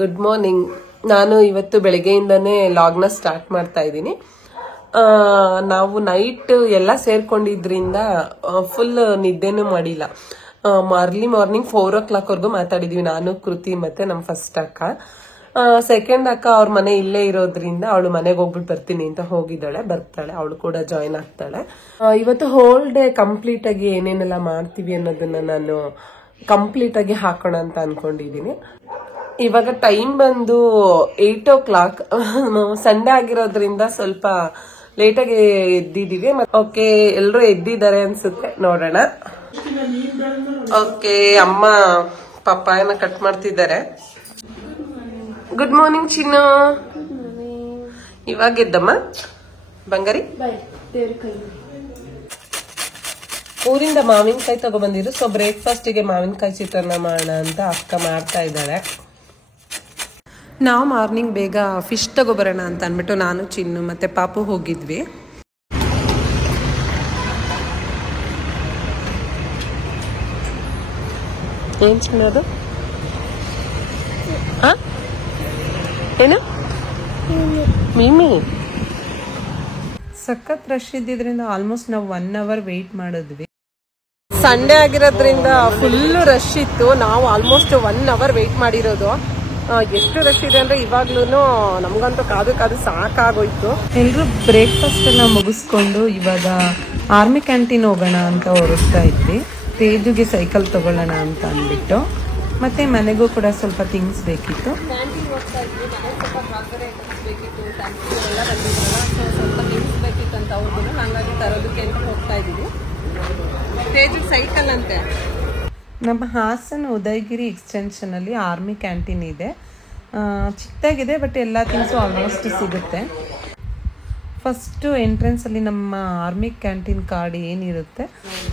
Good morning. ನಾನು ಇವತ್ತು ಬೆಳಗ್ಗೆಯಿಂದನೇ ಲಾಗ್ನ start ಮಾಡ್ತಾ ಇದ್ದೀನಿ. ನಾವು ನೈಟ್ ಎಲ್ಲ ಸೇರ್ಕೊಂಡಿದ್ರಿಂದ ಫುಲ್ ನಿದ್ದೆನೂ ಮಾಡಿಲ್ಲ. ಅರ್ಲಿ ಮಾರ್ನಿಂಗ್ 4 o'clock ವರ್ಗೂ ಮಾತಾಡಿದ್ವಿ, ನಾನು ಕೃತಿ ಮತ್ತೆ ನಮ್ಮ ಫಸ್ಟ್ ಅಕ್ಕ. ಸೆಕೆಂಡ್ ಅಕ್ಕ ಅವ್ರ ಮನೆ ಇಲ್ಲೇ ಇರೋದ್ರಿಂದ ಅವಳು ಮನೆಗೆ ಹೋಗ್ಬಿಟ್ಟು ಬರ್ತೀನಿ ಅಂತ ಹೋಗಿದ್ದಾಳೆ, ಬರ್ತಾಳೆ, ಅವಳು ಕೂಡ ಜಾಯಿನ್ ಆಗ್ತಾಳೆ. ಇವತ್ತು ಹೋಲ್ ಡೇ ಕಂಪ್ಲೀಟ್ ಆಗಿ ಏನೇನೆಲ್ಲ ಮಾಡ್ತೀವಿ ಅನ್ನೋದನ್ನ ನಾನು ಕಂಪ್ಲೀಟ್ ಆಗಿ ಹಾಕೋಣ ಅಂತ ಅನ್ಕೊಂಡಿದೀನಿ. ಇವಾಗ ಟೈಮ್ ಬಂದು 8 o'clock. ಸಂಡೇ ಆಗಿರೋದ್ರಿಂದ ಸ್ವಲ್ಪ ಲೇಟಾಗಿ ಎದ್ದಿದೀವಿ. ಓಕೆ, ಎಲ್ರು ಎದ್ದಿದ್ದಾರೆ ಅನ್ಸುತ್ತೆ, ನೋಡೋಣ. ಓಕೆ, ಅಮ್ಮ ಪಪ್ಪಾಯನ ಕಟ್ ಮಾಡ್ತಿದ್ದಾರೆ. ಗುಡ್ ಮಾರ್ನಿಂಗ್ ಚಿನ್ನು. ಇವಾಗ ಎದ್ದಮ್ಮ ಬಂಗಾರಿ. ಊರಿಂದ ಮಾವಿನಕಾಯಿ ತಗೊಬಂದಿದ್ರು. ಸೊ ಬ್ರೇಕ್ಫಾಸ್ಟಿಗೆ ಮಾವಿನಕಾಯಿ ಚಿತ್ರಾನ್ನ ಮಾಡೋಣ ಅಂತ ಅಕ್ಕ ಮಾಡ್ತಾ ಇದ್ದಾಳೆ. ನಾವು ಮಾರ್ನಿಂಗ್ ಬೇಗ ಫಿಶ್ ತಗೊಬರೋಣ ಅಂತ ಅಂದ್ಬಿಟ್ಟು ನಾನು ಚಿನ್ನು ಮತ್ತೆ ಪಾಪು ಹೋಗಿದ್ವಿ. ಏನ್ ಚಿನ್ನೋದು? ಏನು ಮೀಮಿ? ಸಖತ್ ರಶ್ ಇದ್ದಿದ್ರಿಂದ ಆಲ್ಮೋಸ್ಟ್ ನಾವು 1 hour ವೇಟ್ ಮಾಡಿದ್ವಿ. ಸಂಡೇ ಆಗಿರೋದ್ರಿಂದ ಫುಲ್ ರಶ್ ಇತ್ತು. ನಾವು ಆಲ್ಮೋಸ್ಟ್ 1 hour ವೇಟ್ ಮಾಡಿರೋದು. ಎಷ್ಟು ರಶ್ ಇದೆ ಅಂದ್ರೆ ಇವಾಗ್ಲೂ ನಮ್ಗಂತೂ ಕಾದು ಕಾದು ಸಾಕಾಗೋಯ್ತು. ಎಲ್ರು ಬ್ರೇಕ್ಫಾಸ್ಟ್ ಎಲ್ಲ ಮುಗಿಸ್ಕೊಂಡು ಇವಾಗ ಆರ್ಮಿ ಕ್ಯಾಂಟೀನ್ ಹೋಗೋಣ ಅಂತ ಹೊರಡ್ತಾ ಇದ್ವಿ. ತೇಜುಗೆ ಸೈಕಲ್ ತಗೊಳ್ಳೋಣ ಅಂತ ಅಂದ್ಬಿಟ್ಟು, ಮತ್ತೆ ಮನೆಗೂ ಕೂಡ ಸ್ವಲ್ಪ ಥಿಂಗ್ಸ್ ಬೇಕಿತ್ತು. ಹಂಗಾಗಿ ತರೋದಕ್ಕೆ ಅಂತ ಹೋಗ್ತಾ ಇದೀವಿ. ತೇಜು ಸೈಕಲ್ ಅಂತೆ. ನಮ್ಮ ಹಾಸನ ಉದಯಗಿರಿ ಎಕ್ಸ್ಟೆನ್ಷನ್ ಅಲ್ಲಿ ಆರ್ಮಿ ಕ್ಯಾಂಟೀನ್ ಇದೆ. ಚಿಕ್ಕದಾಗಿದೆ, ಬಟ್ ಎಲ್ಲ ಥಿಂಗ್ಸು ಆಲ್ಮೋಸ್ಟ್ ಸಿಗುತ್ತೆ. ಫಸ್ಟ್ ಎಂಟ್ರೆನ್ಸ್ ಅಲ್ಲಿ ನಮ್ಮ ಆರ್ಮಿ ಕ್ಯಾಂಟೀನ್ ಕಾರ್ಡ್ ಏನಿರುತ್ತೆ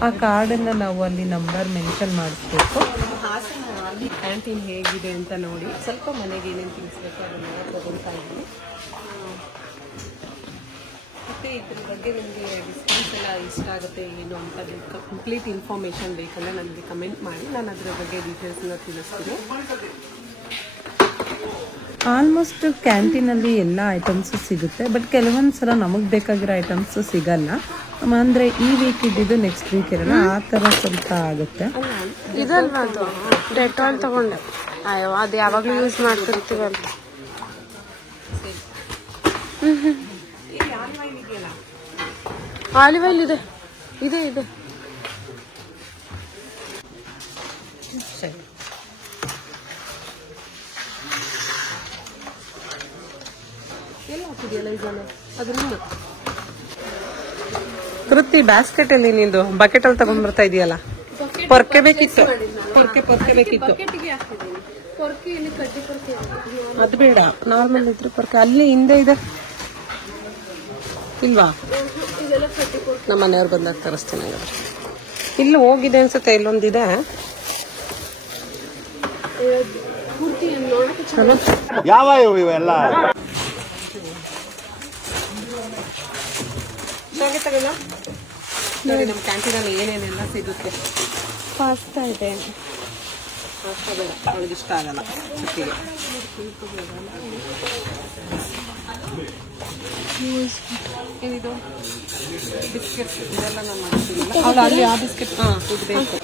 ಆ ಕಾರ್ಡನ್ನ ನಾವು ಅಲ್ಲಿ ನಂಬರ್ ಮೆನ್ಷನ್ ಮಾಡಿಸ್ಬೇಕು. ಹಾಸನ ಆರ್ಮಿ ಕ್ಯಾಂಟೀನ್ ಹೇಗಿದೆ ಅಂತ ನೋಡಿ ಸ್ವಲ್ಪ ಮನೆಗೆ ಏನೇನು ಥಿಂಗ್ಸ್ ಬೇಕೋ ಅದನ್ನೆಲ್ಲ ತಗೊಳ್ತಾ ಇದ್ದೀನಿ. ಮತ್ತೆ ಇದ್ರ ಬಗ್ಗೆ ನಿಮಗೆ ಡಿಸ್ಕೌಂಟ್ಸ್ ಎಲ್ಲ ಇಷ್ಟ ಆಗುತ್ತೆ ಏನು ಅಂತ ಕಂಪ್ಲೀಟ್ ಇನ್ಫಾರ್ಮೇಷನ್ ಬೇಕಂದ್ರೆ ನನಗೆ ಕಮೆಂಟ್ ಮಾಡಿ, ನಾನು ಅದರ ಬಗ್ಗೆ ಡೀಟೇಲ್ಸ್ನ ತಿಳಿಸ್ತೀನಿ. ಆಲ್ಮೋಸ್ಟ್ ಕ್ಯಾಂಟೀನಲ್ಲಿ ಎಲ್ಲ ಐಟಮ್ಸು ಸಿಗುತ್ತೆ, ಬಟ್ ಕೆಲವೊಂದು ಸಲ ನಮಗೆ ಬೇಕಾಗಿರೋ ಐಟಮ್ಸು ಸಿಗಲ್ಲ. ಅಂದರೆ ಈ ವೀಕ್ ಇದ್ದಿದ್ದು ನೆಕ್ಸ್ಟ್ ವೀಕ್ ಇರಲ್ಲ, ಆ ಥರ ಸ್ವಲ್ಪ ಆಗುತ್ತೆ. ಇದಲ್ವಾ ಅದು ಡೆಟಾಲ್ ತಗೊಂಡೆ, ಅಯ್ಯೋ ಅದು ಯಾವಾಗಲೂ ಯೂಸ್ ಮಾಡ್ತಿರ್ತೀವಲ್ಲ. ಆಲಿವ್ ಆಯಿಲ್ ಇದೆ ಇದೆ ಇದೆ. ಸರಿ, ಎಲ್ಲ ಹಾಕಿದೆಯಲ್ಲ ಇದನ್ನು ಅದರಿಂದ. ಕೃತಿ ಬ್ಯಾಸ್ಕೆಟ್ ಅಲ್ಲಿ ನಿಂದು ಬಕೆಟ್ ಅಲ್ಲಿ ತಗೊಂಡ್ ಬರ್ತಾ ಇದೆಯಲ್ಲ. ಪೊರ್ಕೆ ಬೇಕಿತ್ತು, ಪೊರ್ಕೆ ಬೇಕಿತ್ತು. ಅದು ಬೇಡ, ನಾರ್ಮಲ್ ಇದ್ರೆ ಪೊರ್ಕೆ. ಅಲ್ಲಿ ಹಿಂದೆ ಇದೆ ಇಲ್ವಾ? ನಮ್ಮ ಮನೆಯವ್ರು ಬಂದಾಗ ತರಿಸ್ತೀನಿ. ಇಲ್ಲಿ ಹೋಗಿದೆ ಅನ್ಸುತ್ತೆ, ಇಲ್ಲೊಂದಿದೆ. ಯಾವ ಇವೆಲ್ಲ ನೋಡಿ ನಮ್ಮ ಕ್ಯಾಂಟೀನಲ್ಲಿ ಏನೇನೆಲ್ಲ ಸಿಗುತ್ತೆ. ಪಾಸ್ತಾ ಇದೆ, ಪಾಸ್ತಾ ಬೇಡ, ಅವಳಿಗೆ ಇಷ್ಟ ಆಗಲ್ಲ ಚಿಕ್ಕಿಗೆ. ಏನಿದು ಬಿಸ್ಕೆಟ್, ಇದೆಲ್ಲ ನಾನು ಮಾಡ್ತೀನಿ. ಅವಳು ಅಲ್ಲಿ ಆ ಬಿಸ್ಕೆಟ್ ಇದು ಬೇಕು.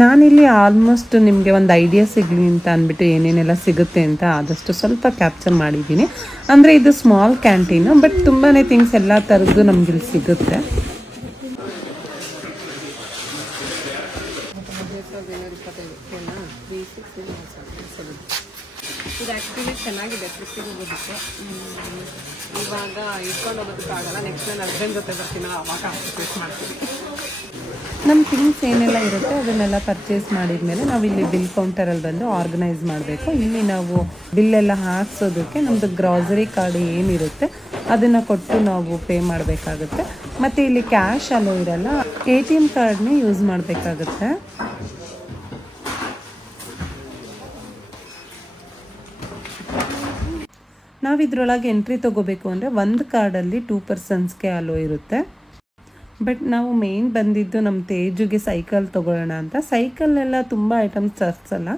ನಾನಿಲ್ಲಿ ಆಲ್ಮೋಸ್ಟ್ ನಿಮಗೆ ಒಂದು ಐಡಿಯಾ ಸಿಗಲಿ ಅಂತ ಅಂದ್ಬಿಟ್ಟು ಏನೇನೆಲ್ಲ ಸಿಗುತ್ತೆ ಅಂತ ಆದಷ್ಟು ಸ್ವಲ್ಪ ಕ್ಯಾಪ್ಚರ್ ಮಾಡಿದ್ದೀನಿ. ಅಂದರೆ ಇದು ಸ್ಮಾಲ್ ಕ್ಯಾಂಟೀನು, ಬಟ್ ತುಂಬಾ ಥಿಂಗ್ಸ್ ಎಲ್ಲ ಥರದ್ದು ನಮಗಿಲ್ಲಿ ಸಿಗುತ್ತೆ. ಇದು ಆ್ಯಕ್ಚುಲಿ ಚೆನ್ನಾಗಿದೆ, ಟ್ರಿಪ್ಪಿಗೆ ಹೋಗೋದಕ್ಕೆ. ಇವಾಗ ಇಟ್ಕೊಂಡು ಹೋಗೋದಕ್ಕಾಗಲ್ಲ, ನೆಕ್ಸ್ಟ್ ನಾನು ಹಸ್ಬೆಂಡ್ ಜೊತೆ ಬರ್ತೀನಿ, ಅವಾಗ ಪರ್ಚೇಸ್ ಮಾಡ್ತೀವಿ. ನಮ್ಮ ಥಿಂಗ್ಸ್ ಏನೆಲ್ಲ ಇರುತ್ತೆ ಅದನ್ನೆಲ್ಲ ಪರ್ಚೇಸ್ ಮಾಡಿದ್ಮೇಲೆ ನಾವು ಇಲ್ಲಿ ಬಿಲ್ ಕೌಂಟರಲ್ಲಿ ಬಂದು ಆರ್ಗನೈಸ್ ಮಾಡಬೇಕು. ಇಲ್ಲಿ ನಾವು ಬಿಲ್ಲೆಲ್ಲ ಹಾಕ್ಸೋದಕ್ಕೆ ನಮ್ಮದು ಗ್ರಾಸರಿ ಕಾರ್ಡ್ ಏನಿರುತ್ತೆ ಅದನ್ನು ಕೊಟ್ಟು ನಾವು ಪೇ ಮಾಡಬೇಕಾಗುತ್ತೆ. ಮತ್ತು ಇಲ್ಲಿ ಕ್ಯಾಶ್ ಅಲೋ ಇರಲ್ಲ, ATM ಕಾರ್ಡ್ನೇ ಯೂಸ್ ಮಾಡಬೇಕಾಗುತ್ತೆ. ನಾವು ಇದರೊಳಗೆ ಎಂಟ್ರಿ ತಗೋಬೇಕು ಅಂದರೆ ಒಂದು ಕಾರ್ಡಲ್ಲಿ 2 ಪರ್ಸನ್ಸ್ಗೆ ಅಲೋ ಇರುತ್ತೆ. ಬಟ್ ನಾವು ಮೇನ್ ಬಂದಿದ್ದು ನಮ್ಮ ತೇಜುಗೆ ಸೈಕಲ್ ತೊಗೊಳ್ಳೋಣ ಅಂತ. ಸೈಕಲ್ನೆಲ್ಲ ತುಂಬ ಐಟಮ್ಸ್ ತರಿಸಲ್ಲ,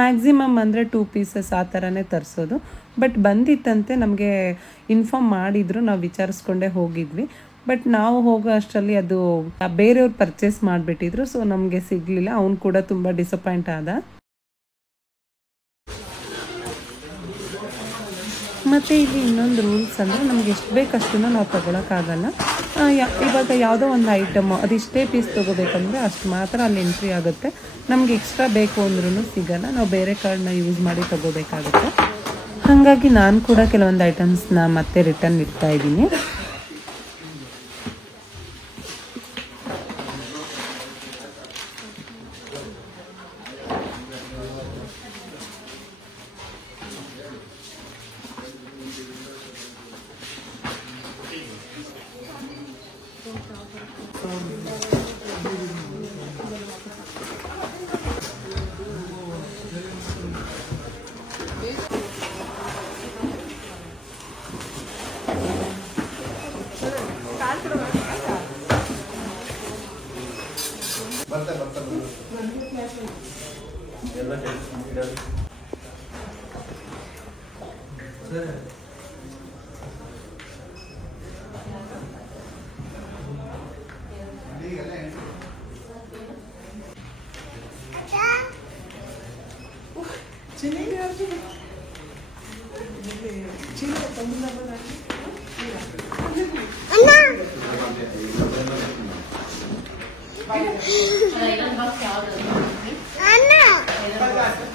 ಮ್ಯಾಕ್ಸಿಮಮ್ ಅಂದರೆ 2 ಪೀಸಸ್ ಆ ಥರನೇ ತರಿಸೋದು. ಬಟ್ ಬಂದಿತ್ತಂತೆ, ನಮಗೆ ಇನ್ಫಾರ್ಮ್ ಮಾಡಿದ್ರು, ನಾವು ವಿಚಾರಿಸ್ಕೊಂಡೇ ಹೋಗಿದ್ವಿ. ಬಟ್ ನಾವು ಹೋಗೋ ಅಷ್ಟರಲ್ಲಿ ಅದು ಬೇರೆಯವ್ರು ಪರ್ಚೇಸ್ ಮಾಡಿಬಿಟ್ಟಿದ್ರು, ಸೊ ನಮಗೆ ಸಿಗಲಿಲ್ಲ. ಅವ್ನು ಕೂಡ ತುಂಬ ಡಿಸಪಾಯಿಂಟ್ ಆದ. ಮತ್ತು ಇಲ್ಲಿ ಇನ್ನೊಂದು ರೂಲ್ಸ್ ಅಂದರೆ ನಮ್ಗೆ ಎಷ್ಟು ಬೇಕಷ್ಟನ್ನು ನಾವು ತೊಗೊಳಕ್ಕಾಗಲ್ಲ. ಇವಾಗ ಯಾವುದೋ ಒಂದು ಐಟಮು ಅದಿಷ್ಟೇ ಪೀಸ್ ತೊಗೋಬೇಕಂದ್ರೆ ಅಷ್ಟು ಮಾತ್ರ ಅಲ್ಲಿ ಎಂಟ್ರಿ ಆಗುತ್ತೆ. ನಮಗೆ ಎಕ್ಸ್ಟ್ರಾ ಬೇಕು ಅಂದ್ರೂ ಸಿಗಲ್ಲ, ನಾವು ಬೇರೆ ಕಾರ್ಡ್ನ ಯೂಸ್ ಮಾಡಿ ತೊಗೋಬೇಕಾಗುತ್ತೆ. ಹಾಗಾಗಿ ನಾನು ಕೂಡ ಕೆಲವೊಂದು ಐಟಮ್ಸ್ನ ಮತ್ತೆ ರಿಟರ್ನ್ ಇಡ್ತಾ ಇದ್ದೀನಿ.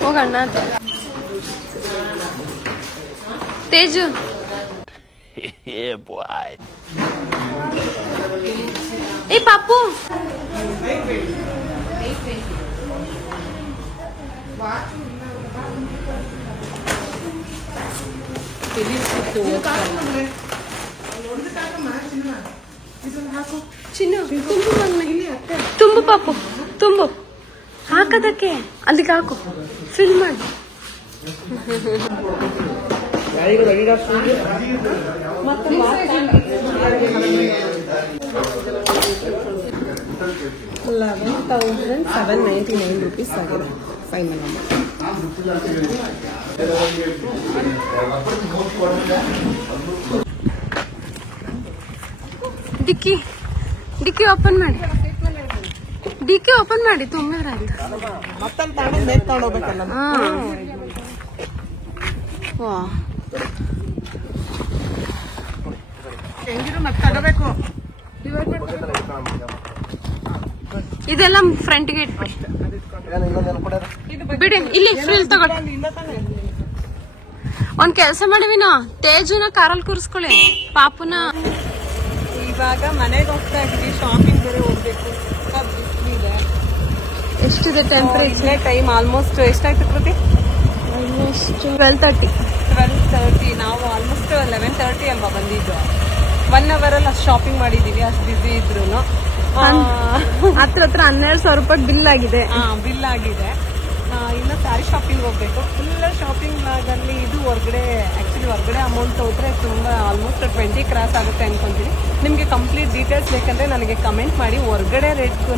ಹೋಗಣ್ಣ ತೇಜು. ಏ ಪಾಪು, ತುಂಬು ಪಾಪು, ತುಂಬು, ಹಾಕದಕ್ಕೆ ಅಲ್ಲಿಗೆ ಹಾಕು, ಫಿಲ್ ಮಾಡಿ. ₹11,799 ಆಗಿದೆ ಫೈನಲ್ ಅಮೌಂಟ್. ಡಿಕ್ಕಿ ಓಪನ್ ಮಾಡಿ, ಡಿಕ್ಕಿ ಓಪನ್ ಮಾಡಿ ತುಂಬಿದ್ರೆ ಆಯ್ತು. ಇದೆಲ್ಲ ಫ್ರಂಟ್ಗೆ ಇಟ್ಬಿಡಿ, ಬಿಡಿ. ಇಲ್ಲಿ ಫ್ರಿಲ್ ತಗೊಳ್ಳಿ. ಒಂದ್ ಕೆಲ್ಸ ಮಾಡಿವಿನ, ತೇಜುನ ಕಾರಲ್ಲಿ ಕೂರಿಸ್ಕೊಳ್ಳಿ, ಪಾಪುನ. ಇವಾಗ ಮನೆಗೆ ಹೋಗ್ತಾ ಇದೀವಿ, ಶಾಪಿಂಗ್ ಬೇರೆ ಹೋಗ್ಬೇಕು. ಎಷ್ಟಿದೆ ಟೆಂಪರೇಚರ್? ಟೈಮ್ ಆಲ್ಮೋಸ್ಟ್ ಎಷ್ಟಾಯ್ತು ಕೃತಿ? ಆಲ್ಮೋಸ್ಟ್ 12:30. ನಾವು ಆಲ್ಮೋಸ್ಟ್ 11:30 ಅಲ್ವಾ ಬಂದಿದ್ದು. 1 ಅವರ್ ಅಲ್ಲಿ ಅಷ್ಟು ಶಾಪಿಂಗ್ ಮಾಡಿದೀವಿ, ಅಷ್ಟು ಬಿಸಿ ಇದ್ರು. ಹತ್ರ 12,000 ರೂಪಾಯಿ ಬಿಲ್ ಆಗಿದೆ. ಇನ್ನು ಸ್ಯಾರಿ ಶಾಪಿಂಗ್ ಹೋಗ್ಬೇಕು. ಫುಲ್ ಶಾಪಿಂಗ್ ಅಲ್ಲಿ ಇದು ಹೊರಗಡೆ ಅಮೌಂಟ್ ಹೋದ್ರೆ ತುಂಬಾ ಆಲ್ಮೋಸ್ಟ್ 20 ಕ್ರಾಸ್ ಆಗುತ್ತೆ ಅನ್ಕೊಂತೀನಿ. ನಿಮ್ಗೆ ಕಂಪ್ಲೀಟ್ ಡೀಟೇಲ್ಸ್ ಬೇಕಂದ್ರೆ ನನಗೆ ಕಮೆಂಟ್ ಮಾಡಿ. ಹೊರಗಡೆ ರೇಟ್ಗೂ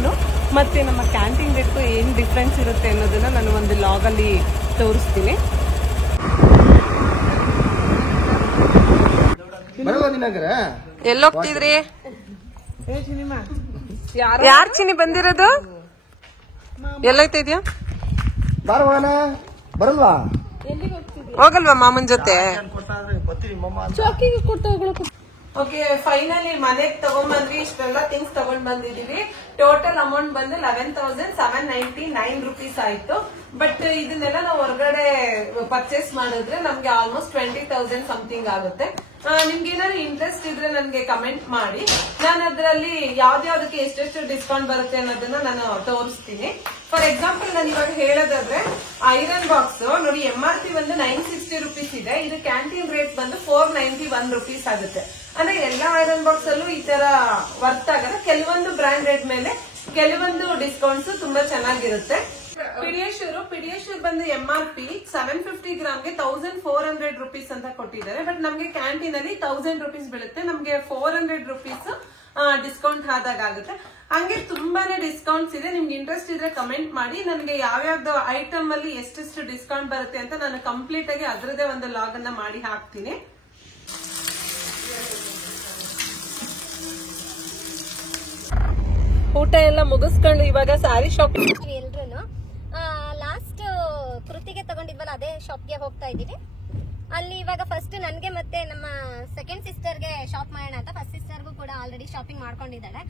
ಮತ್ತೆ ನಮ್ಮ ಕ್ಯಾಂಟೀನ್ ರೇಟ್ಗೂ ಏನ್ ಡಿಫ್ರೆನ್ಸ್ ಇರುತ್ತೆ ಅನ್ನೋದನ್ನ ನಾನು ಒಂದು ಲಾಗ್ ಅಲ್ಲಿ ತೋರಿಸ್ತೀನಿ. ಎಲ್ಲೋಗ್ತಿದ್ರಿ? ಯಾರ್ ಚಿನಿ ಬಂದಿರೋದು? ಎಲ್ಲೋಗ್ತಾ ಇದೆಯಾ? ಬರಲ್ವಾ? ಹೋಗಲ್ವಾ ಮಾಮನ್ ಜೊತೆ? ಓಕೆ, ಫೈನಲಿ ಮನೆಗೆ ತಗೊಂಡ್ಬಂದ್ವಿ. ಇಷ್ಟೆಲ್ಲ ಥಿಂಗ್ಸ್ ತಗೊಂಡ್ ಬಂದಿದೀವಿ. ಟೋಟಲ್ ಅಮೌಂಟ್ ಬಂದು 11,799 ರೂಪೀಸ್ ಆಯ್ತು. ಬಟ್ ಇದನ್ನೆಲ್ಲ ನಾವು ಹೊರಗಡೆ ಪರ್ಚೇಸ್ ಮಾಡಿದ್ರೆ ನಮ್ಗೆ ಆಲ್ಮೋಸ್ಟ್ 20,000 ಸಮಥಿಂಗ್ ಆಗುತ್ತೆ. ನಿಮ್ಗೆ ಏನಾದ್ರು ಇಂಟ್ರೆಸ್ಟ್ ಇದ್ರೆ ನನ್ಗೆ ಕಮೆಂಟ್ ಮಾಡಿ. ನಾನು ಅದರಲ್ಲಿ ಯಾವ್ದಾವ್ದಕ್ಕೆ ಎಷ್ಟೆಷ್ಟು ಡಿಸ್ಕೌಂಟ್ ಬರುತ್ತೆ ಅನ್ನೋದನ್ನ ನಾನು ತೋರಿಸ್ತೀನಿ. ಫಾರ್ ಎಕ್ಸಾಂಪಲ್ ನಾನು ಇವಾಗ ಹೇಳೋದಾದ್ರೆ ಐರನ್ ಬಾಕ್ಸ್ ನೋಡಿ, MRP ಬಂದು 960 ರೂಪೀಸ್ ಇದೆ. ಇದು ಕ್ಯಾಂಟೀನ್ ರೇಟ್ ಬಂದು 491 ರೂಪೀಸ್ ಆಗುತ್ತೆ. ಅಂದ್ರೆ ಎಲ್ಲಾ ಐರನ್ ಬಾಕ್ಸ್ ಅಲ್ಲೂ ಈ ತರ ವರ್ತ್ ಆಗಲ್ಲ. ಕೆಲವೊಂದು ಬ್ರಾಂಡ್ ರೇಟ್ ಮೇಲೆ ಕೆಲವೊಂದು ಡಿಸ್ಕೌಂಟ್ಸ್ ತುಂಬಾ ಚೆನ್ನಾಗಿರುತ್ತೆ. ಪಿಡಿಯೇಶ್ವರ್ ಬಂದು MRP 750 ಗ್ರಾಮ್ಗೆ 1,400 ರೂಪೀಸ್ ಅಂತ ಕೊಟ್ಟಿದ್ದಾರೆ. ಬಟ್ ನಮ್ಗೆ ಕ್ಯಾಂಟೀನ್ ಅಲ್ಲಿ 1,000 ರೂಪೀಸ್ ಬೀಳುತ್ತೆ. ನಮ್ಗೆ 400 ರೂಪೀಸ್ ಡಿಸ್ಕೌಂಟ್ ಆದಾಗ ಆಗುತ್ತೆ. ಹಂಗೆ ತುಂಬಾನೇ ಡಿಸ್ಕೌಂಟ್ಸ್ ಇದೆ. ನಿಮ್ಗೆ ಇಂಟ್ರೆಸ್ಟ್ ಇದ್ರೆ ಕಮೆಂಟ್ ಮಾಡಿ. ನನಗೆ ಯಾವ್ಯಾವ್ದು ಐಟಮ್ ಅಲ್ಲಿ ಎಷ್ಟೆಷ್ಟು ಡಿಸ್ಕೌಂಟ್ ಬರುತ್ತೆ ಅಂತ ನಾನು ಕಂಪ್ಲೀಟ್ ಆಗಿ ಅದ್ರದೇ ಒಂದು ಲಾಗ್ ಅನ್ನ ಮಾಡಿ ಹಾಕ್ತೀನಿ. ಊಟ ಎಲ್ಲ ಮುಗಿಸ್ಕೊಂಡು ಇವಾಗ ಸ್ಯಾರಿ ಶಾಪಿಂಗ್ ಎಲ್ರು ಲಾಸ್ಟ್ ಕೃತಿಗೆ ತಗೊಂಡಿದ್ವಲ್ಲ ಅದೇ ಶಾಪ್ಗೆ ಹೋಗ್ತಾ ಇದೀವಿ. ಅಲ್ಲಿ ಇವಾಗ ಫಸ್ಟ್ ನನ್ಗೆ ಮತ್ತೆ ನಮ್ಮ ಸೆಕೆಂಡ್ ಸಿಸ್ಟರ್ಗೆ ಶಾಪ್ ಮಾಡೋಣ ಅಂತ. ಫಸ್ಟ್ ಸಿಸ್ಟರ್ಗೂ ಕೂಡ ಆಲ್ರೆಡಿ ಶಾಪಿಂಗ್ ಮಾಡ್ಕೊಂಡಿದ್ದಾಳೆ.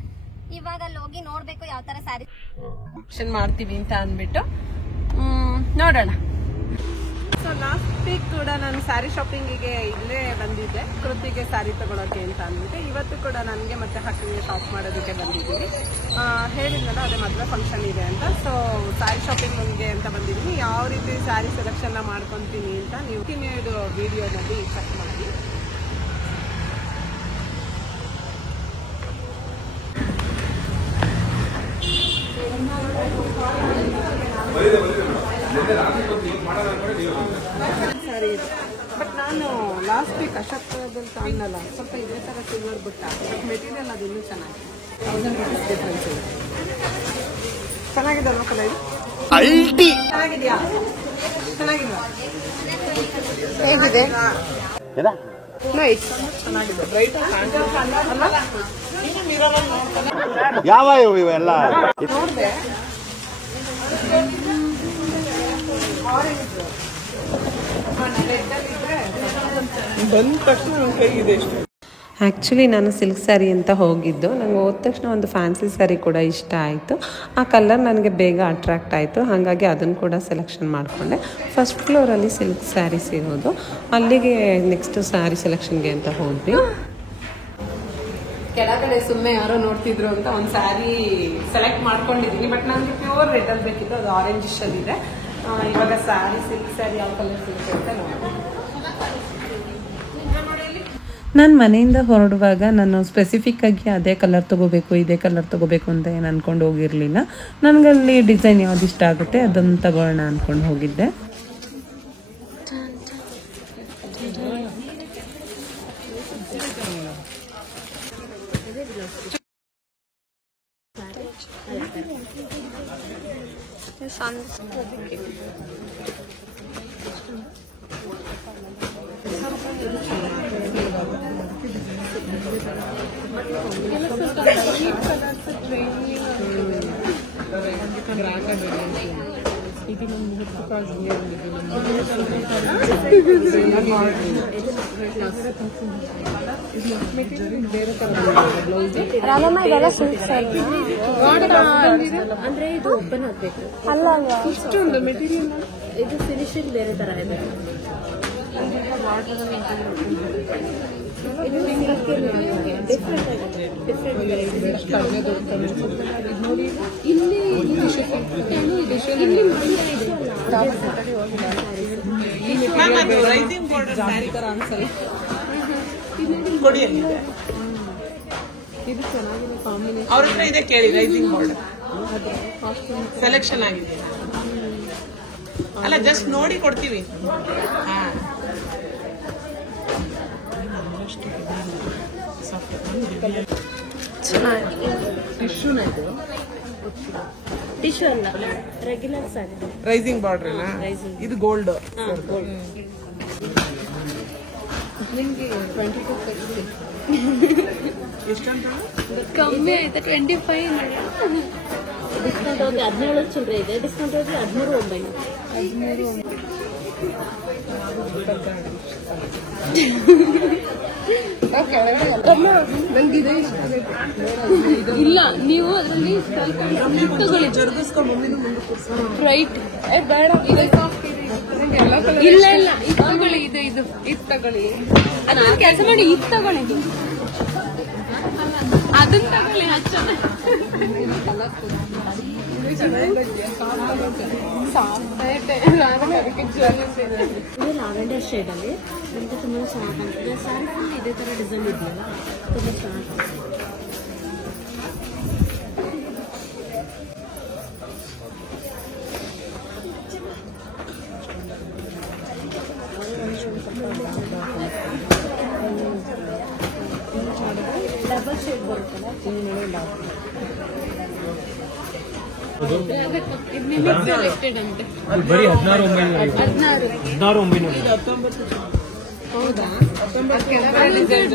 ಇವಾಗ ಅಲ್ಲಿ ಹೋಗಿ ನೋಡ್ಬೇಕು ಯಾವ ತರ ಸ್ಯಾರಿ ಮಾಡ್ತೀವಿ ಅಂತ ಅಂದ್ಬಿಟ್ಟು ನೋಡೋಣ. ಸೊ ಲಾಸ್ಟ್ ವೀಕ್ ಕೂಡ ನಾನು ಸ್ಯಾರಿ ಶಾಪಿಂಗಿಗೆ ಇಲ್ಲೇ ಬಂದಿದ್ದೆ, ಕೃತಿಗೆ ಸ್ಯಾರಿ ತಗೊಳಕ್ಕೆ ಅಂತ ಅಂದ್ಬಿಟ್ಟು. ಇವತ್ತು ಕೂಡ ನನಗೆ ಮತ್ತೆ ಹಕ್ಕಿಗೆ ಶಾಪ್ ಮಾಡೋದಕ್ಕೆ ಬಂದಿದ್ದೀನಿ. ಹೇಳಿದ್ನಲ್ಲ ಅದೇ ಮದುವೆ ಫಂಕ್ಷನ್ ಇದೆ ಅಂತ. ಸೊ ಸ್ಯಾರಿ ಶಾಪಿಂಗ್ಗೆ ಅಂತ ಬಂದಿದ್ದೀನಿ. ಯಾವ ರೀತಿ ಸ್ಯಾರಿ ಸೆಲೆಕ್ಷನ್ ಮಾಡ್ಕೊತೀನಿ ಅಂತ ನೀವು ಇದು ವಿಡಿಯೋನಲ್ಲಿ ಚೆಕ್ ಮಾಡಿ. ಸರಿ ಇದೆ. ಬಟ್ ನಾನು ಲಾಸ್ಟ್ ವೀಕ್ ಅಶೋಕದಲ್ಲಿ ತಗೊಂಡಲ್ಲ, ಸ್ವಲ್ಪ ಇದೇ ತರ ಸಿಲ್ವರ್ ಬುಟ್ಟ. ಬಟ್ ಮೆಟೀರಿಯಲ್ ಅದು ಇನ್ನೂ ಚೆನ್ನಾಗಿದೆ. 1000 ರೂಪೀಸ್ ಡಿಫ್ರೆನ್ಸ್ ಇದೆ. ಚೆನ್ನಾಗಿದೆ ಅಲ್ವಾ ಕಲರ್? ಚೆನ್ನಾಗಿದೆಯಾ? ಚೆನ್ನಾಗಿಲ್ವಾ? ಹೇಗಿದೆ? ನೈಸ್, ಚೆನ್ನಾಗಿದೆ. ಬ್ರೈಟ್ ಅಲ್ಲ? ಯಾವ ಇವೆಲ್ಲ ನೋಡಿದೆ ಬಂದ ತಕ್ಷಣ ನನ್ನ ಕೈಗಿದೆ. ಆ್ಯಕ್ಚುಲಿ ನಾನು ಸಿಲ್ಕ್ ಸ್ಯಾರಿ ಅಂತ ಹೋಗಿದ್ದು. ನನಗೆ ಹೋದ ತಕ್ಷಣ ಒಂದು ಫ್ಯಾನ್ಸಿ ಸ್ಯಾರಿ ಕೂಡ ಇಷ್ಟ ಆಯಿತು. ಆ ಕಲರ್ ನನಗೆ ಬೇಗ ಅಟ್ರಾಕ್ಟ್ ಆಯಿತು. ಹಾಗಾಗಿ ಅದನ್ನು ಕೂಡ ಸೆಲೆಕ್ಷನ್ ಮಾಡಿಕೊಂಡೆ. ಫಸ್ಟ್ ಫ್ಲೋರಲ್ಲಿ ಸಿಲ್ಕ್ ಸ್ಯಾರೀಸ್ ಇರೋದು, ಅಲ್ಲಿಗೆ ನೆಕ್ಸ್ಟ್ ಸ್ಯಾರಿ ಸೆಲೆಕ್ಷನ್ಗೆ ಅಂತ ಹೋದ್ವಿ. ಕೆಳಗಡೆ ಸುಮ್ಮನೆ ಯಾರೋ ನೋಡ್ತಿದ್ರು ಅಂತ ಒಂದು ಸ್ಯಾರಿ ಸೆಲೆಕ್ಟ್ ಮಾಡ್ಕೊಂಡಿದ್ದೀನಿ. ಬಟ್ ನನಗೆ ಪ್ಯೂರ್ ರೆಡ್ ಅಲ್ಲಿ ಬೇಕಿತ್ತು, ಅದು ಆರೆಂಜ್ ಅಲ್ಲಿ ಇದೆ. ಇವಾಗ ಸ್ಯಾರಿ ಸಿಲ್ಕ್ ಸ್ಯಾರಿ ಯಾವ ಕಲರ್ ಸಿಗುತ್ತೆ ಅಂತ ನೋಡಿ. ನಾನು ಮನೆಯಿಂದ ಹೊರಡುವಾಗ ನಾನು ಸ್ಪೆಸಿಫಿಕ್ಕಾಗಿ ಅದೇ ಕಲರ್ ತೊಗೋಬೇಕು, ಇದೇ ಕಲರ್ ತೊಗೋಬೇಕು ಅಂತ ಏನು ಅಂದ್ಕೊಂಡು ಹೋಗಿರಲಿಲ್ಲ. ನನಗಲ್ಲಿ ಡಿಸೈನ್ ಯಾವ್ದು ಇಷ್ಟ ಆಗುತ್ತೆ ಅದನ್ನು ತಗೊಳ್ಳೋಣ ಅಂದ್ಕೊಂಡು ಹೋಗಿದ್ದೆ. ಅಂದ್ರೆ ಇದು ಓಪನ್ ಆಗ್ಬೇಕು ಅಲ್ಲ, ಇಷ್ಟೊಂದು ಮೆಟೀರಿಯಲ್ ಇದು ಫಿನಿಶಿಂಗ್ ಬೇರೆ ತರ ಇದೆ. ರೈಸಿಂಗ್ ಬಾರ್ಡರ್ ಸ್ಯಾರಿ ತರ ಅನ್ಸಲ್ಲ ಕೊಡಿಯಲ್ಲಿದೆ. ಇದು ಚೆನ್ನಾಗಿದೆ ಕಾಂಬಿನೇಷನ್. ಅವ್ರ ಹತ್ರ ಇದೆ ಕೇಳಿ, ರೈಸಿಂಗ್ ಬಾರ್ಡರ್ ಸೆಲೆಕ್ಷನ್ ಆಗಿದೆ. ಅಲ್ಲ ಜಸ್ಟ್ ನೋಡಿ ಕೊಡ್ತೀವಿ. ಹಾ ಟಿಶ್ಯೂ ಅಲ್ಲ, ರೆಗ್ಯುಲರ್ ಸ್ಯಾರಿ. ರೈಸಿಂಗ್ ಬಾರ್ಡರ್ ಇದು ಗೋಲ್ಡ್. ನಿಮ್ಗೆ 22 ಎಷ್ಟಂತ ಕಮ್ಮಿ ಆಯ್ತಾ? 25 ಡಿಸ್ಕೌಂಟ್ ಹೋಗಿ 17 ಚಿಲ್ಲರೆ ಇದೆ. ಡಿಸ್ಕೌಂಟ್ ಹೋಗಿ 13,900. ಇಲ್ಲ, ನೀವು ಅದರಲ್ಲಿ ತಗೊಳ್ಳಿ, ಜರುಗಿಸ್ಕೊಂಡ್ ರೈಟ್. ಬೇಡ, ಇಲ್ಲ ಇಲ್ಲ, ಇದು ತಗೊಳ್ಳಿ, ಇದು ತಗೊಳ್ಳಿ. ಅದನ್ನ ಕೆಲಸ ಮಾಡಿ, ಇದು ತಗೊಳ್ಳಿ, ಅದನ್ನ ತಗೊಳ್ಳಿ. ಲ್ಯಾವೆಂಡರ್ ಶೇಡ್ ಅಲ್ಲಿ ನಮ್ಗೆ ತುಂಬಾ ಚೆನ್ನಾಗಿ ಕಾಣ್ತದೆ. ಸ್ಯಾರಿ ಫುಲ್ ಇದೇ ತರ ಡಿಸೈನ್ ಇದೆಯಲ್ಲ, ತುಂಬಾ ಚೆನ್ನಾಗಿ ಕಾಣ್ತದೆ. ಡಬಲ್ ಶೇಡ್ ಬರುತ್ತಲ್ಲ ಸೆಲೆಕ್ಟೆಡ್ ಅಂತೆ ಬರೀ 16,900 ಹೌದಾ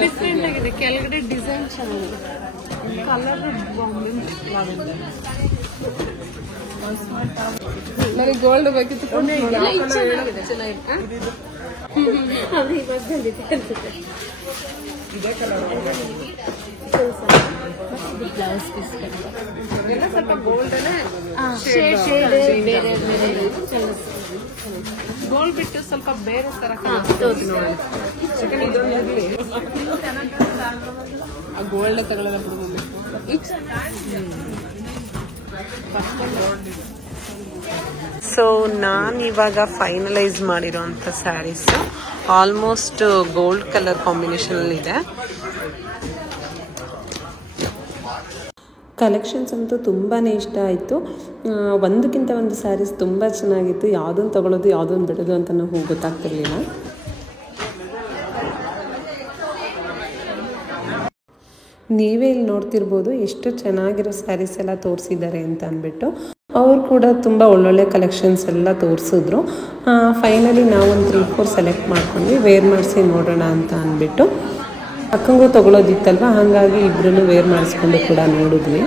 ಡಿಫ್ರೆಂಟ್ ಆಗಿದೆ ಕೆಳಗಡೆ ಡಿಸೈನ್ ಚೆನ್ನಾಗಿದೆ ಕಲರ್ ನನಗೆ ಗೋಲ್ಡ್ ಬೇಕಿತ್ತು ಇದೇ ಕಲರ್ ಬ್ಲೌಸ್ ಪೀಸ್ ಎಲ್ಲ ಸ್ವಲ್ಪ ಗೋಲ್ಡ್ ಶೇಡ್ ಬೇರೆ ಬೇರೆ ಗೋಲ್ಡ್ ಬಿಟ್ಟು ಸ್ವಲ್ಪ ಬೇರೆ ತರ ಆ ಗೋಲ್ಡ್ ತಗೊಳ್ಳೋದ ಸೊ ನಾನು ಇವಾಗ ಫೈನಲೈಸ್ ಮಾಡಿರೋಂಥ saris almost gold colour combination ಇದೆ. ಕಲೆಕ್ಷನ್ಸ್ ಅಂತೂ ತುಂಬಾ ಇಷ್ಟ ಆಯಿತು. ಒಂದಕ್ಕಿಂತ ಒಂದು ಸ್ಯಾರೀಸ್ ತುಂಬ ಚೆನ್ನಾಗಿತ್ತು. ಯಾವುದನ್ನು ತೊಗೊಳೋದು ಯಾವುದನ್ನು ಬಿಡೋದು ಅಂತ ನಾವು ಗೊತ್ತಾಗ್ತಿರ್ಲಿಲ್ಲ. ನೀವೇ ಇಲ್ಲಿ ನೋಡ್ತಿರ್ಬೋದು ಎಷ್ಟು ಚೆನ್ನಾಗಿರೋ ಸ್ಯಾರೀಸ್ ಎಲ್ಲ ತೋರಿಸಿದ್ದಾರೆ ಅಂತ ಅಂದ್ಬಿಟ್ಟು. ಅವ್ರು ಕೂಡ ತುಂಬ ಒಳ್ಳೊಳ್ಳೆ ಕಲೆಕ್ಷನ್ಸ್ ಎಲ್ಲ ತೋರಿಸಿದ್ರು. ಫೈನಲಿ ನಾವೊಂದು 3-4 ಸೆಲೆಕ್ಟ್ ಮಾಡ್ಕೊಂಡ್ವಿ, ವೇರ್ ಮಾಡಿಸಿ ನೋಡೋಣ ಅಂತ ಅಂದ್ಬಿಟ್ಟು. ಅಕ್ಕಂಗೂ ತೊಗೊಳೋದಿತ್ತಲ್ವ, ಹಾಗಾಗಿ ಇಬ್ಬರೂ ವೇರ್ ಮಾಡಿಸ್ಕೊಂಡು ಕೂಡ ನೋಡಿದ್ವಿ.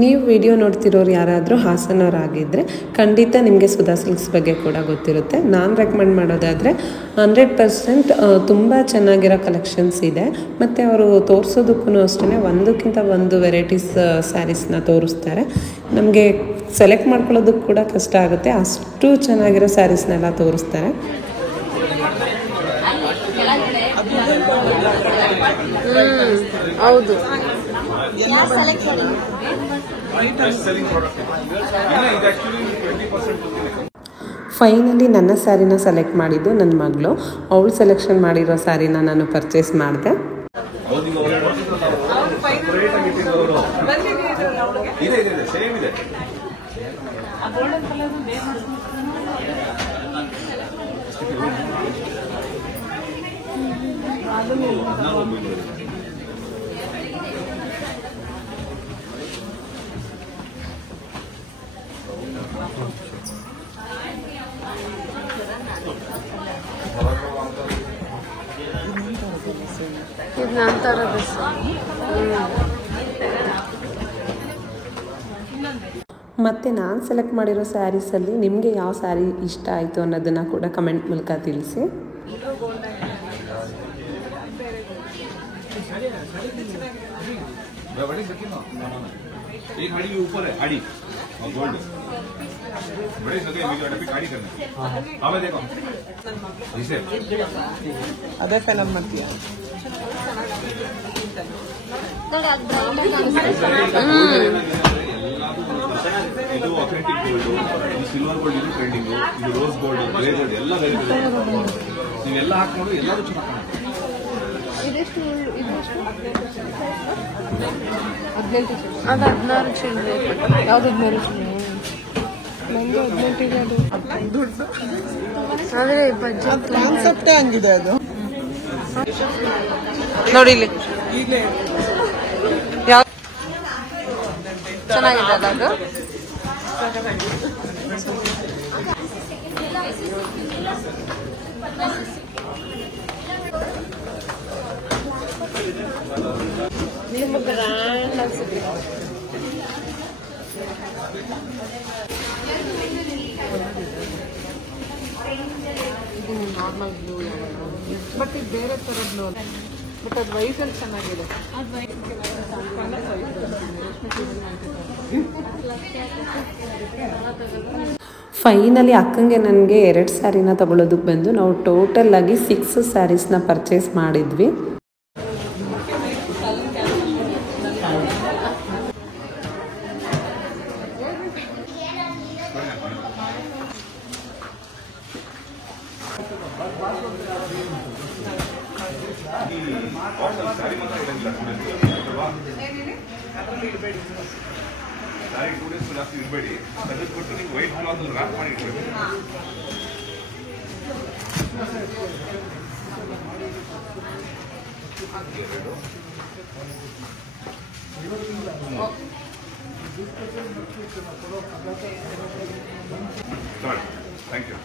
ನೀವು ವಿಡಿಯೋ ನೋಡ್ತಿರೋರು ಯಾರಾದರೂ ಹಾಸನವರಾಗಿದ್ದರೆ ಖಂಡಿತ ನಿಮಗೆ ಸುಧಾ ಸಿಲ್ಕ್ಸ್ ಬಗ್ಗೆ ಕೂಡ ಗೊತ್ತಿರುತ್ತೆ. ನಾನು ರೆಕಮೆಂಡ್ ಮಾಡೋದಾದರೆ 100% ತುಂಬ ಚೆನ್ನಾಗಿರೋ ಕಲೆಕ್ಷನ್ಸ್ ಇದೆ. ಮತ್ತು ಅವರು ತೋರಿಸೋದಕ್ಕೂ ಅಷ್ಟೇ ಒಂದಕ್ಕಿಂತ ಒಂದು ವೆರೈಟೀಸ್ ಸ್ಯಾರೀಸ್ನ ತೋರಿಸ್ತಾರೆ. ನಮಗೆ ಸೆಲೆಕ್ಟ್ ಮಾಡ್ಕೊಳ್ಳೋದಕ್ಕೆ ಕೂಡ ಕಷ್ಟ ಆಗುತ್ತೆ, ಅಷ್ಟು ಚೆನ್ನಾಗಿರೋ ಸ್ಯಾರೀಸ್ನೆಲ್ಲ ತೋರಿಸ್ತಾರೆ. ಹೌದು ಫೈನಲಿ ನನ್ನ ಸ್ಯಾರಿನ ಸೆಲೆಕ್ಟ್ ಮಾಡಿದ್ದು ನನ್ನ ಮಗಳು. ಅವಳು ಸೆಲೆಕ್ಷನ್ ಮಾಡಿರೋ ಸ್ಯಾರಿನ ನಾನು ಪರ್ಚೇಸ್ ಮಾಡಿದೆ. ಇದು ನಂತರ ಮತ್ತು ನಾನು ಸೆಲೆಕ್ಟ್ ಮಾಡಿರೋ ಸ್ಯಾರೀಸಲ್ಲಿ ನಿಮಗೆ ಯಾವ ಸ್ಯಾರಿ ಇಷ್ಟ ಆಯಿತು ಅನ್ನೋದನ್ನು ಕೂಡ ಕಮೆಂಟ್ ಮೂಲಕ ತಿಳಿಸಿ. ಅದೇ ಫಿಲಮ್ ಮಾಡ್ತೀಯ ಇದು ಅಥೆಂಟಿಕ್ ಗೋಲ್ಡ್, ಇದು ಸಿಲ್ವರ್ ಗೋಲ್ಡ್, ಇದು ಟ್ರೆಂಡಿಂಗ್, ಇದು ರೋಸ್ ಗೋಲ್ಡ್, ಗ್ರೇ ಗೋಲ್ಡ್ ಎಲ್ಲ ನೀವೆಲ್ಲ ಹಾಕೊಂಡು ಎಲ್ಲರೂ ಚೆನ್ನಾಗಿ ಅದು 16 ಚಿಲ್ಲರೆ. ಯಾವ್ದು 16 ಚಿಲ್ಲರೆ? ನಂಗೆ 18 ಇದೆ ಅದು. ಆದರೆ ಬಜೆಟ್ ಕಾನ್ಸೆಪ್ಟೇ ಹಂಗಿದೆ ಅದು. ನೋಡಿ ಇಲ್ಲಿ ಈಗಲೇ ಯಾವ ಚೆನ್ನಾಗಿದೆ ಅಲ್ಲ ಅದು. ನಿಮ್ಗೆ ಗ್ರ್ಯಾಂಡ್ ಅನ್ಸುತ್ತೆ. ನಾರ್ಮಲ್ ಬ್ಲೂ ಬಟ್ ಇದು ಬೇರೆ ಥರದ್ದು ಬಟ್ ಅದು ವೈಟಲ್ಲಿ ಚೆನ್ನಾಗಿದೆ. ಫೈನಲಿ ಅಕ್ಕಂಗೆ ನನಗೆ 2 ಸ್ಯಾರಿನ ತಗೊಳ್ಳೋದಕ್ಕೆ ಬಂದು ನಾವು ಟೋಟಲ್ ಆಗಿ 6 ಸ್ಯಾರೀಸ್ನ ಪರ್ಚೇಸ್ ಮಾಡಿದ್ವಿ. ಸ್ಯಾರಿ ಮಾತ್ರ ಇಡಂಗಿಲ್ಲ 2 ಡೇಸ್ ಸ್ಯಾರಿ 2 ಡೇಸ್ ಜಾಸ್ತಿ ಇಡಬೇಡಿ. ತೆಗೆದುಕೊಟ್ಟು ನೀವು ವೈಟ್ ಕ್ಲಾತ್ ರ್ಯಾಪ್ ಮಾಡಿ ಇಡಬೇಕು. Thank you.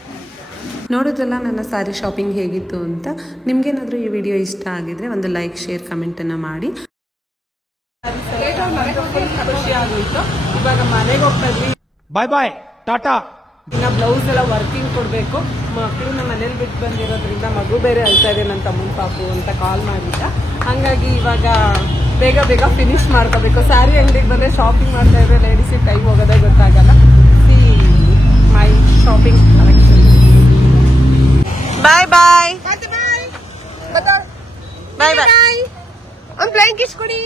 ನೋಡಿದ್ರಲ್ಲ ನನ್ನ ಸ್ಯಾರಿ ಶಾಪಿಂಗ್ ಹೇಗಿತ್ತು ಅಂತ. ನಿಮ್ಗೇನಾದರೂ ಈ ವಿಡಿಯೋ ಇಷ್ಟ ಆಗಿದ್ರೆ ಒಂದು ಲೈಕ್, ಶೇರ್, ಕಮೆಂಟನ್ನು ಮಾಡಿ. ಖುಷಿ ಆಗೋಯ್ತು. ಇವಾಗ ಮನೆಗೆ ಹೋಗ್ತಾ ಇದ್ವಿ. ಬಾಯ್ ಬಾಯ್ ಟಾಟಾ. ಇನ್ನ ಬ್ಲೌಸ್ ಎಲ್ಲ ವರ್ಕಿಂಗ್ ಕೊಡ್ಬೇಕು. ಮಕ್ಕಳು ನಮ್ಮ ಮನೇಲಿ ಬಿಟ್ಟು ಬಂದಿರೋದ್ರಿಂದ ಮಗು ಬೇರೆ ಅಳ್ತಾ ಇದೆ ನನ್ನ ತಮ್ಮನ ಪಾಪು ಅಂತ ಕಾಲ್ ಮಾಡಿದ್ದ. ಹಂಗಾಗಿ ಇವಾಗ ಬೇಗ ಬೇಗ ಫಿನಿಶ್ ಮಾಡ್ಕೋಬೇಕು. ಸ್ಯಾರಿ ಅಂಗಡಿಗೆ ಬಂದ್ರೆ ಶಾಪಿಂಗ್ ಮಾಡ್ತಾ ಇದ್ರೆ ಲೇಡೀಸಿಗೆ ಟೈಮ್ ಹೋಗೋದೇ ಗೊತ್ತಾಗಲ್ಲ. See my shopping collection. Bye bye bye bye. ಒಂದು ಫ್ಲೈಂಗ್ ಕಿಸ್ ಕೊಡಿ.